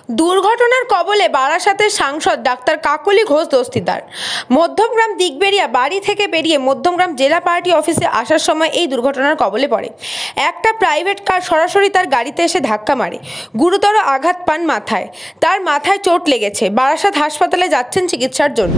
দুর্ঘটনার কবলে বারাসাতের সাংসদ ডাক্তার কাকলি ঘোষ দস্তিদার। মধ্যমগ্রাম দিকবেরিয়া বাড়ি থেকে বেরিয়ে মধ্যমগ্রাম জেলা পার্টি অফিসে আসার সময় এই দুর্ঘটনার কবলে পড়ে। একটা প্রাইভেট কার সরাসরি তার গাড়িতে এসে ধাক্কা মারে। গুরুতর আঘাত পান মাথায়। তার মাথায় চোট লেগেছে। বারাসাত হাসপাতালে যাচ্ছেন চিকিৎসার জন্য।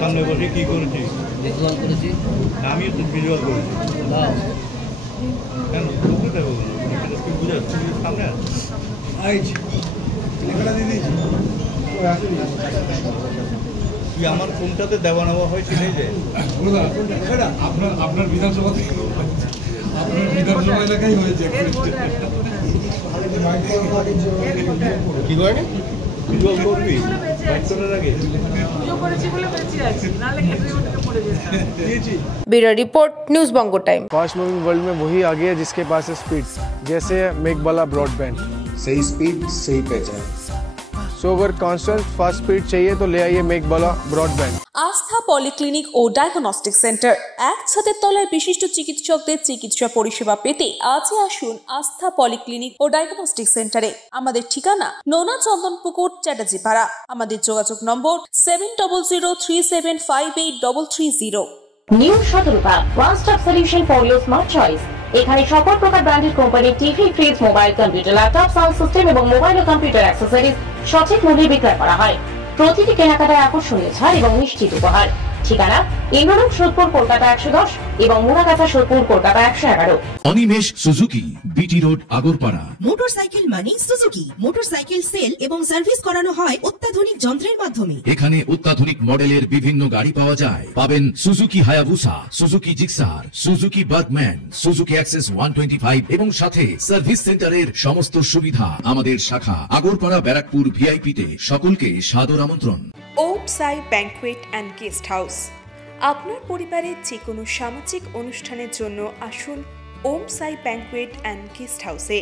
সামনে বসে কি করেছি? ভিজুয়াল করেছি। আমিও তো ভিজুয়াল করেছি। কেন তুই বুঝাচ্ছি সামনে তুই আমার ফোনটাতে দেওয়া নেওয়া হয়েছিল যে আপনার বিধানসভা থেকে আপনার বিধানসভা এলাকায় হয়েছে। কি করে ভিজুয়াল করবি আগে ब्यूरो रिपोर्ट न्यूज़ बंगो टाइम। फास्ट मूविंग वर्ल्ड में वही आगे है जिसके पास है स्पीड, जैसे मेघबाला ब्रॉडबैंड। सही स्पीड सही पहचान। सो अगर कांस्टेंट फास्ट स्पीड चाहिए तो ले आइए मेघबाला ब्रॉडबैंड। আস্থা পলিক্লিনিক ও ডায়াগনস্টিক সেন্টার, এক ছাদের তলায় বিশিষ্ট চিকিৎসকদের চিকিৎসা পরিষেবা পেতে আজই আসুন আস্থা পলিক্লিনিক ও ডায়াগনস্টিক সেন্টারে। আমাদের ঠিকানা নোনা চন্দনপুকুর, চ্যাটার্জিপাড়া। আমাদের যোগাযোগ নম্বর 7003758330। New Shatarupa, one stop solution for your smart choice. এখানে সকল প্রকার ব্র্যান্ডেড কোম্পানির TV, fridge, mobile, computer, laptop, sound system এবং মোবাইল ও কম্পিউটার অ্যাক্সেসরিজ সঠিক মূল্যে বিক্রয় করা হয়। প্রতিটি কেনাকাটায় আকর্ষণীয় ছাড় এবং নিশ্চিত উপহার। ঠিকানা ইন্দ্রনগর, সোদপুর, কলকাতা 110 এবং Muragachha, Sodepur, Kolkata 111। Animesh Suzuki, BT road, Agarpara. Motorcycle মানে সুজুকি। মোটরসাইকেল সেল এবং সার্ভিস করানো হয় অত্যাধুনিক যন্ত্রের মাধ্যমে। এখানে অত্যাধুনিক মডেলের বিভিন্ন গাড়ি পাওয়া যায়। পাবেন Suzuki Hayabusa, Suzuki Gixxer, Suzuki Bergman, Suzuki access 125 এবং সাথে সার্ভিস সেন্টারের সমস্ত সুবিধা। আমাদের শাখা আগরপাড়া, ব্যারাকপুর ভিআইপি তে। সকলকে সাদর আমন্ত্রণ। ওম সাই ব্যাংকুয়েট অ্যান্ড গেস্ট হাউস। আপনার পরিবারের যে কোনো সামাজিক অনুষ্ঠানের জন্য আসুন ওম সাই ব্যাংকুয়েট অ্যান্ড গেস্ট হাউসে।